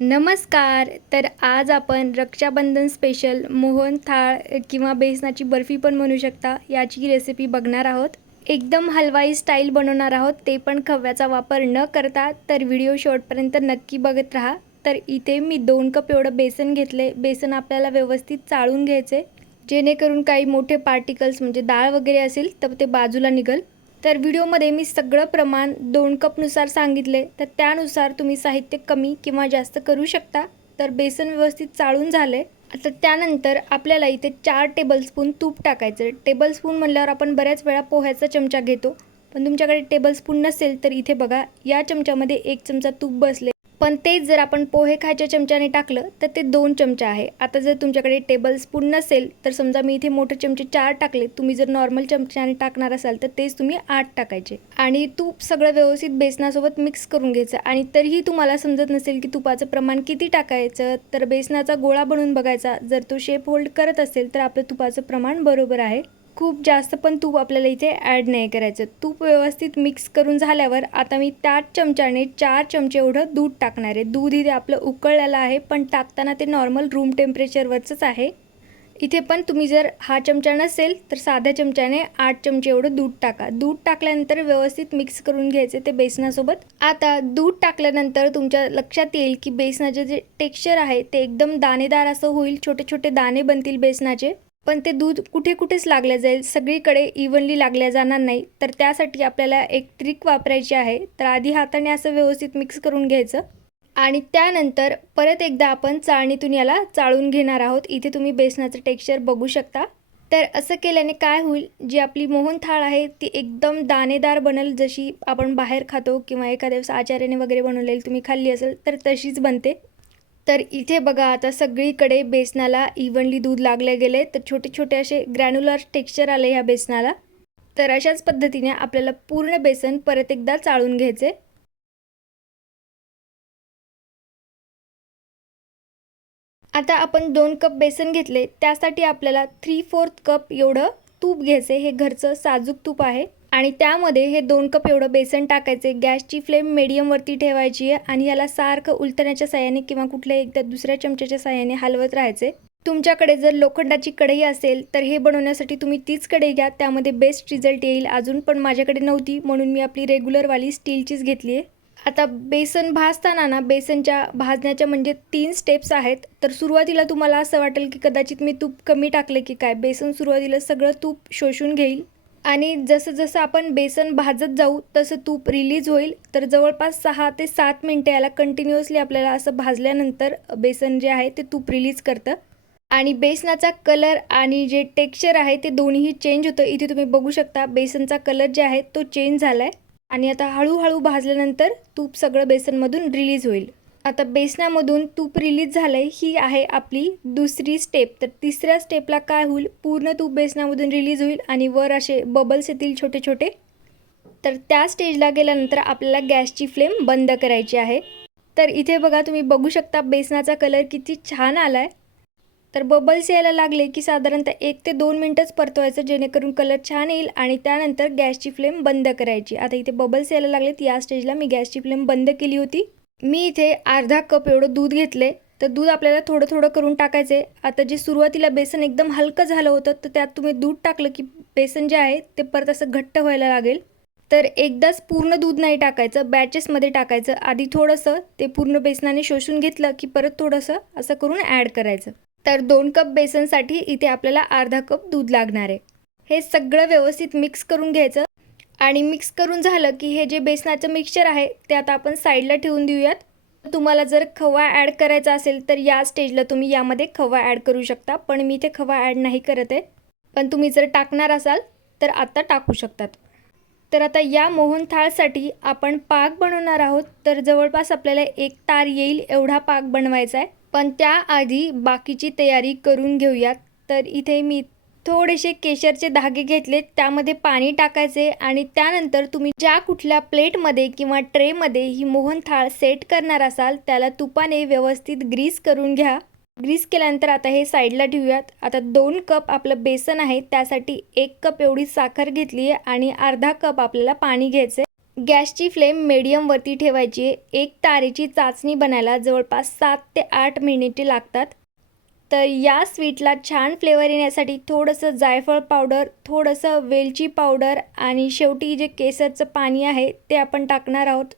नमस्कार. तर आज आपण रक्षाबंधन स्पेशल मोहन थाळ किंवा बेसनाची बर्फी पण म्हणू शकता. याची रेसिपी बघणार आहोत. एकदम हलवाई स्टाईल बनवणार आहोत. ते पण खव्याचा वापर न करता. तर व्हिडिओ शॉर्टपर्यंत नक्की बघत राहा. तर इथे मी दोन कप एवढं बेसन घेतले बेसन आपल्याला व्यवस्थित चाळून घ्यायचे जेणेकरून काही मोठे पार्टिकल्स म्हणजे डाळ वगैरे असेल तर ते बाजूला निघल. तर व्हिडिओमध्ये मी सगळं प्रमाण दोन कपनुसार सांगितले. तर त्यानुसार तुम्ही साहित्य कमी किंवा जास्त करू शकता. तर बेसन व्यवस्थित चाळून झाले. आता त्यानंतर आपल्याला इथे चार टेबलस्पून तूप टाकायचं टेबलस्पून म्हणल्यावर आपण बऱ्याच वेळा पोह्याचा चमचा घेतो. पण तुमच्याकडे टेबलस्पून नसेल तर इथे बघा या चमच्यामध्ये एक चमचा तूप बसले. पण तेच जर आपण पोहे खायच्या चमच्याने टाकलं तर ते दोन चमचे आहे. आता जर तुमच्याकडे टेबल स्पून नसेल तर समजा मी इथे मोठे चमचे चार टाकले तुम्ही जर नॉर्मल चमच्याने टाकणार असाल तर तेच तुम्ही आठ टाकायचे. आणि तूप सगळं व्यवस्थित बेसनासोबत मिक्स करून घ्यायचं. आणि तरीही तुम्हाला समजत नसेल की तुपाचं प्रमाण किती टाकायचं तर बेसनाचा गोळा बनवून बघायचा. जर तो शेप होल्ड करत असेल तर आपलं तुपाचं प्रमाण बरोबर आहे. खूप जास्त पण तूप आपल्याला इथे ॲड नाही करायचं. तूप व्यवस्थित मिक्स करून झाल्यावर आता मी त्याच चमच्याने चार चमचे एवढं दूध टाकणार आहे. दूध इथे आपलं उकळलेलं आहे पण टाकताना ते नॉर्मल रूम टेम्परेचरवरचंच आहे. इथे पण तुम्ही जर हा चमचा नसेल तर साध्या चमच्याने आठ चमचे एवढं दूध टाका. दूध टाकल्यानंतर व्यवस्थित मिक्स करून घ्यायचे ते बेसनासोबत. आता दूध टाकल्यानंतर तुमच्या लक्षात येईल की बेसनाचे जे टेक्स्चर आहे ते एकदम दाणेदार असं होईल. छोटे छोटे दाणे बनतील बेसनाचे. पण ते दूध कुठे कुठेच लागलं जाईल सगळीकडे इव्हनली लागल्या जाणार नाही. तर त्यासाठी आपल्याला एक ट्रिक वापरायची आहे. तर आधी हाताने असं व्यवस्थित मिक्स करून घ्यायचं. आणि त्यानंतर परत एकदा आपण चाळणीतून याला चाळून घेणार आहोत. इथे तुम्ही बेसनाचं टेक्स्चर बघू शकता. तर असं केल्याने काय होईल जी आपली मोहन थाळ आहे ती एकदम दाणेदार बनेल. जशी आपण बाहेर खातो किंवा एखाद्या आचार्याने वगैरे बनवलेली तुम्ही खाल्ली असेल तर तशीच बनते. तर इथे बघा आता सगळीकडे बेसनाला इव्हनली दूध लागले गेले. तर छोटे छोटे असे ग्रॅन्युलर टेक्स्चर आले ह्या बेसनाला. तर अशाच पद्धतीने आपल्याला पूर्ण बेसन परत एकदा चाळून घ्यायचे. आता आपण दोन कप बेसन घेतले. त्यासाठी आपल्याला थ्री फोर्थ कप एवढं तूप घ्यायचे. हे घरचं साजूक तूप आहे. आणि त्यामध्ये हे दोन कप एवढं बेसन टाकायचे गॅसची फ्लेम मिडियमवरती ठेवायची आहे आणि याला सारखं उलटण्याच्या साह्याने किंवा कुठल्या एकदा दुसऱ्या चमच्याच्या साह्याने हलवत राहायचे. तुमच्याकडे जर लोखंडाची कढई असेल तर हे बनवण्यासाठी तुम्ही तीच कढई घ्या त्यामध्ये बेस्ट रिझल्ट येईल. अजून पण माझ्याकडे नव्हती म्हणून मी आपली रेग्युलरवाली स्टीलचीच घेतली आहे. आता बेसन भाजताना ना बेसनच्या भाजण्याच्या म्हणजे तीन स्टेप्स आहेत. तर सुरुवातीला तुम्हाला असं वाटेल की कदाचित मी तूप कमी टाकले की काय? बेसन सुरुवातीला सगळं तूप शोषून घेईल. आणि जसं जसं आपण बेसन भाजत जाऊ तसं तूप रिलीज होईल. तर जवळपास सहा ते सात मिनटं याला कंटिन्युअसली आपल्याला असं भाजल्यानंतर बेसन जे आहे ते तूप रिलीज करतं. आणि बेसनाचा कलर आणि जे टेक्स्चर आहे ते दोन्हीही चेंज होतं. इथे तुम्ही बघू शकता बेसनचा कलर जे आहे तो चेंज झाला आहे आणि आता हळूहळू भाजल्यानंतर तूप सगळं बेसनमधून रिलीज होईल. आता बेसनामधून तूप रिलीज झालं आहे ही आहे आपली दुसरी स्टेप तर तिसऱ्या स्टेपला काय होईल? पूर्ण तूप बेसनामधून रिलीज होईल आणि वर असे बबल्स येतील छोटे छोटे तर त्या स्टेजला गेल्यानंतर आपल्याला गॅसची फ्लेम बंद करायची आहे. तर इथे बघा तुम्ही बघू शकता बेसनाचा कलर किती छान आला आहे तर बबल्स यायला लागले की साधारणतः एक ते दोन मिनटंच परतवायचं जेणेकरून कलर छान येईल आणि त्यानंतर गॅसची फ्लेम बंद करायची. आता इथे बबल्स यायला लागलेत या स्टेजला मी गॅसची फ्लेम बंद केली होती. मी इथे अर्धा कप एवढं दूध घेतले तर दूध आपल्याला थोडं थोडं करून टाकायचे. आता जे सुरुवातीला बेसन एकदम हलकं झालं होतं तर त्यात तुम्ही दूध टाकलं की बेसन जे आहे ते परत असं घट्ट व्हायला लागेल. तर एकदाच पूर्ण दूध नाही टाकायचं बॅचेसमध्ये टाकायचं. आधी थोडंसं ते पूर्ण बेसनाने शोषून घेतलं की परत थोडंसं असं करून ॲड करायचं. तर दोन कप बेसनसाठी इथे आपल्याला अर्धा कप दूध लागणार आहे. हे सगळं व्यवस्थित मिक्स करून घ्यायचं. आणि मिक्स करून झालं की हे जे बेसनाचं मिक्सचर आहे ते आता आपण साईडला ठेवून देऊयात. तुम्हाला जर खवा ॲड करायचा असेल तर या स्टेजला तुम्ही यामध्ये खवा ॲड करू शकता. पण मी इथे खवा ॲड नाही करत आहे. पण तुम्ही जर टाकणार असाल तर आत्ता टाकू शकतात. तर आता या मोहन थाळसाठी आपण पाक बनवणार आहोत. तर जवळपास आपल्याला एक तार येईल एवढा पाक बनवायचा आहे. पण त्याआधी बाकीची तयारी करून घेऊयात. तर इथे मी थोडेसे केशरचे धागे घेतले त्यामध्ये पाणी टाकायचे आणि त्यानंतर तुम्ही ज्या कुठल्या प्लेटमध्ये किंवा ट्रेमध्ये ही मोहन थाळ सेट करणार असाल त्याला तुपाने व्यवस्थित ग्रीस करून घ्या. ग्रीस केल्यानंतर आता हे साईडला ठेवूयात. आता दोन कप आपलं बेसन आहे त्यासाठी एक कप एवढी साखर घेतली आहे आणि अर्धा कप आपल्याला पाणी घ्यायचं गॅसची फ्लेम मीडियमवरती ठेवायची आहे. एक तारेची चाचणी बनायला जवळपास सात ते आठ मिनिटे लागतात. तर या स्वीटला छान फ्लेवर येण्यासाठी थोडंसं जायफळ पावडर थोडंसं वेलची पावडर आणि शेवटी जे केसरचं पाणी आहे ते आपण टाकणार आहोत.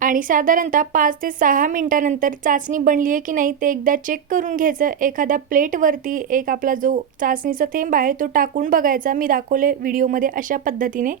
आणि साधारणतः पाच ते सहा मिनटानंतर चाचणी बनली आहे की नाही ते एकदा चेक करून घ्यायचं. एखाद्या प्लेटवरती एक आपला जो चाचणीचा थेंब आहे तो टाकून बघायचा. मी दाखवले व्हिडिओमध्ये अशा पद्धतीने.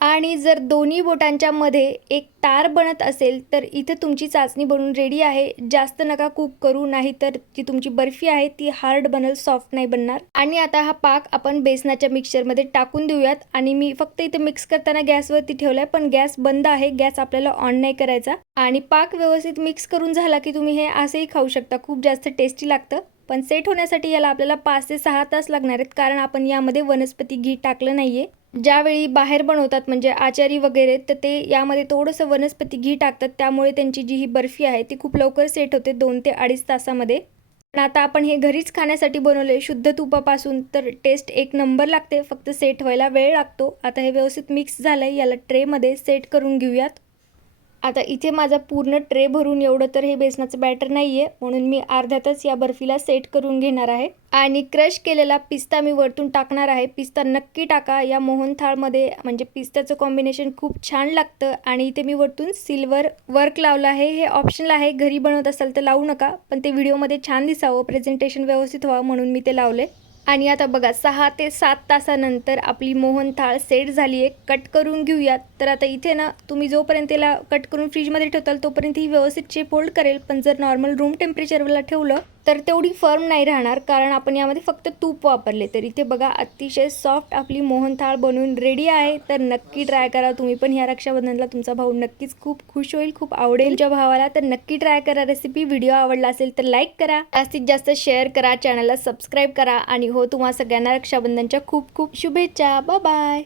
आणि जर दोन्ही बोटांच्या मध्ये एक तार बनत असेल तर इथे तुमची चाचणी बनून रेडी आहे. जास्त नका कुक करू नाही तर जी तुमची बर्फी आहे ती हार्ड बनल सॉफ्ट नाही बनणार. आणि आता हा पाक आपण बेसनाच्या मिक्सरमध्ये टाकून देऊयात. आणि मी फक्त इथे मिक्स करताना गॅसवरती ठेवलाय पण गॅस बंद आहे. गॅस आपल्याला ऑन नाही करायचा. आणि पाक व्यवस्थित मिक्स करून झाला की तुम्ही हे असेही खाऊ शकता. खूप जास्त टेस्टी लागतं. पण सेट होण्यासाठी याला आपल्याला पाच ते सहा तास लागणार आहेत कारण आपण यामध्ये वनस्पती घी टाकलं नाहीये. ज्यावेळी बाहेर बनवतात म्हणजे आचारी वगैरे तर ते यामध्ये थोडंसं वनस्पती घी टाकतात. त्यामुळे त्यांची जी ही बर्फी आहे ती खूप लवकर सेट होते दोन ते अडीच तासामध्ये. पण आता आपण हे घरीच खाण्यासाठी बनवले शुद्ध तुपापासून तर टेस्ट एक नंबर लागते. फक्त सेट व्हायला वेळ लागतो. आता हे व्यवस्थित मिक्स झालं आहे याला ट्रेमध्ये सेट करून घेऊयात. आता इथे माझा पूर्ण ट्रे भरून एवढं तर हे बेसनाचं बॅटर नाही आहे म्हणून मी अर्ध्यातच या बर्फीला सेट करून घेणार आहे. आणि क्रश केलेला पिस्ता मी वरतून टाकणार आहे. पिस्ता नक्की टाका. या मोहन थाळमध्ये म्हणजे पिस्त्याचं कॉम्बिनेशन खूप छान लागतं आणि इथे मी वरतून सिल्वर वर्क लावलं आहे. हे ऑप्शनल आहे. घरी बनवत असाल तर लावू नका पण ते व्हिडिओमध्ये छान दिसावं प्रेझेंटेशन व्यवस्थित व्हावं म्हणून मी ते लावले आणि आता बघा सहा ते सात तासानंतर आपली मोहन थाळ सेट झाली आहे. कट करून घेऊयात. तर आता इथे ना तुम्ही जोपर्यंत त्याला कट करून फ्रीजमध्ये ठेवताल तोपर्यंत ही व्यवस्थित शेप होल्ड करेल. पण जर नॉर्मल रूम टेम्परेचरला ठेवलं तर तेवढी फर्म नाही राहणार कारण आपण यामध्ये फक्त तूप वापरले. तर इथे बघा अतिशय सॉफ्ट आपली मोहनथाळ बनवून रेडी आहे. तर नक्की ट्राय करा. तुम्ही पण ह्या रक्षाबंधनला तुमचा भाऊ नक्कीच खूप खुश होईल खूप आवडेल. तुमच्या भावाला तर नक्की ट्राय करा रेसिपी व्हिडिओ आवडला असेल तर लाईक करा. जास्तीत जास्त शेअर करा. चॅनलला सबस्क्राईब करा. आणि हो तुम्हा सगळ्यांना रक्षाबंधनच्या खूप खूप शुभेच्छा. बाय